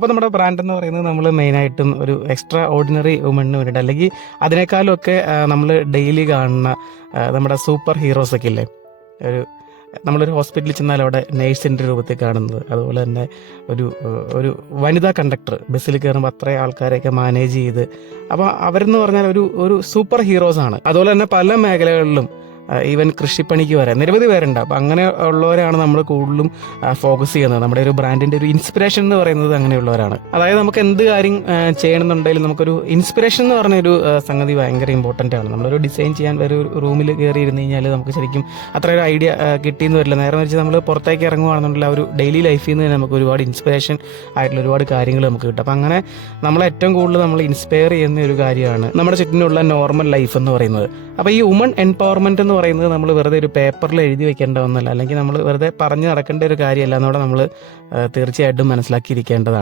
അപ്പോൾ നമ്മുടെ ബ്രാൻഡ് എന്ന് പറയുന്നത് നമ്മൾ മെയിനായിട്ടും ഒരു എക്സ്ട്രാ ഓർഡിനറി വുമണിന് വേണ്ടിയിട്ട്, അല്ലെങ്കിൽ അതിനേക്കാളും ഒക്കെ നമ്മൾ ഡെയിലി കാണുന്ന നമ്മുടെ സൂപ്പർ ഹീറോസ് ഒക്കെ ഇല്ലേ, ഒരു നമ്മളൊരു ഹോസ്പിറ്റലിൽ ചെന്നാൽ അവിടെ നേഴ്സിൻ്റെ രൂപത്തിൽ കാണുന്നത്, അതുപോലെ തന്നെ ഒരു ഒരു വനിതാ കണ്ടക്ടർ ബസ്സിൽ കയറുമ്പോൾ അത്രയും ആൾക്കാരെയൊക്കെ മാനേജ് ചെയ്ത്, അപ്പോൾ അവരെന്ന് പറഞ്ഞാൽ ഒരു സൂപ്പർ ഹീറോസാണ്. അതുപോലെ തന്നെ പല മേഖലകളിലും ഈവൻ കൃഷിപ്പണിക്ക് വരെ നിരവധി പേരുണ്ട്. അപ്പം അങ്ങനെ ഉള്ളവരാണ് നമ്മൾ കൂടുതലും ഫോക്കസ് ചെയ്യുന്നത്. നമ്മുടെ ഒരു ബ്രാൻഡിൻ്റെ ഒരു ഇൻസ്പിറേഷൻ എന്ന് പറയുന്നത് അങ്ങനെയുള്ളവരാണ്. അതായത് നമുക്ക് എന്ത് കാര്യം ചെയ്യണമെന്നുണ്ടെങ്കിലും നമുക്കൊരു ഇൻസ്പിറേഷൻ എന്ന് പറഞ്ഞൊരു സംഗതി ഭയങ്കര ഇമ്പോർട്ടൻ്റ് ആണ്. നമ്മളൊരു ഡിസൈൻ ചെയ്യാൻ ഒരു റൂമിൽ കയറി ഇരുന്ന് കഴിഞ്ഞാൽ നമുക്ക് ശരിക്കും അത്ര ഒരു ഐഡിയ കിട്ടിയെന്ന് വരില്ല. നേരെ മറിച്ച് നമ്മൾ പുറത്തേക്ക് ഇറങ്ങുകയാണെന്നുണ്ടെങ്കിൽ ആ ഒരു ഡെയിലി ലൈഫിൽ നിന്ന് തന്നെ നമുക്ക് ഒരുപാട് ഇൻസ്പിറേഷൻ ആയിട്ടുള്ള ഒരുപാട് കാര്യങ്ങൾ നമുക്ക് കിട്ടും. അപ്പം അങ്ങനെ നമ്മളെ ഏറ്റവും കൂടുതൽ നമ്മൾ ഇൻസ്പയർ ചെയ്യുന്ന ഒരു കാര്യമാണ് നമ്മുടെ ചുറ്റിനുള്ള നോർമൽ ലൈഫ് എന്ന് പറയുന്നത്. അപ്പോൾ ഈ വുമൺ എംപവർമെൻറ്റ് എന്ന് പറയുന്നത് നമ്മൾ വെറുതെ ഒരു പേപ്പറിൽ എഴുതി വെക്കേണ്ട ഒന്നല്ല, അല്ലെങ്കിൽ നമ്മൾ വെറുതെ പറഞ്ഞു നടക്കേണ്ട ഒരു കാര്യമല്ല എന്നൂടെ നമ്മൾ തീർച്ചയായിട്ടും മനസ്സിലാക്കിയിരിക്കേണ്ടതാണ്.